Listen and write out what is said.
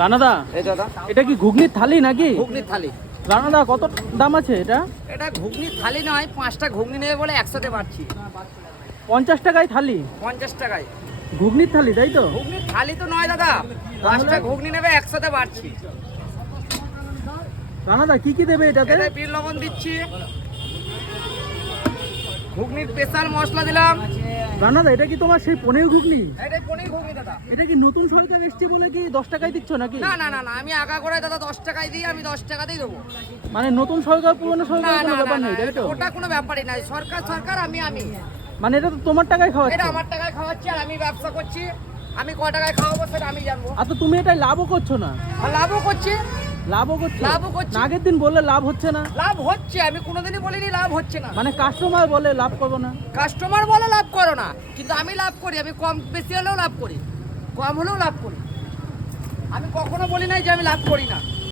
রানাদা, এই দাদা, এটা কি ঘুগনির থালি নাকি? ঘুগনির থালি। রানাদা, কত দাম আছে এটা? এটা ঘুগনির থালি নয়, 5টা ঘুগনি নেবে বলে একসাথে বাড়ছি। 50 টাকায় থালি? 50 টাকায় ঘুগনির থালি, তাই তো? ঘুগনির থালি তো নয় দাদা, 5টা ঘুগনি নেবে একসাথে বাড়ছি। রানাদা, কি কি দেবে এটাতে? এতে বিট লবণ দিচ্ছি, ঘুগনির স্পেশাল মশলা দিলাম। রানাদা, এটা কি তোমার সেই পনির ঘুগনি? এটা পনির ঘুগনি দাদা। এটা কি নতুন সরকার এসছে বলে কি 10 টাকায় দিচ্ছ নাকি? না না না না, আমি আগা করে দাদা 10 টাকায় দিই, আমি 10 টাকাতেই দেবো। মানে নতুন সরকার পুরনো না সরকার না কোনো না ব্যাপার না, নেই, তাই তো? ওটা কোনো ব্যাপারই নাই, সরকার সরকার, আমি আমি। মানে এটা তো তোমার টাকায় এটা খাওয়াচ্ছ। আমার টাকায় খাওয়াচ্ছি আর আমি ব্যবসা করছি, আমি ক টাকায় খাওয়াবো সেটা আমি জানবো। আর তো তুমি এটা লাভও করছো না। আর লাভও করছি। লাভও করছো? লাভও করছি। না, আগের দিন বললে লাভ হচ্ছে না। লাভ হচ্ছে, আমি কোনোদিনই বলিনি লাভ হচ্ছে না। মানে কাস্টমার বলে লাভ করবো না। কাস্টমার বলে লাভ করো না, কিন্তু আমি লাভ করি, আমি কম বেশি হলেও লাভ করি, কম হলেও লাভ করি। আমি কখনো বলি নাই যে আমি লাভ করি না।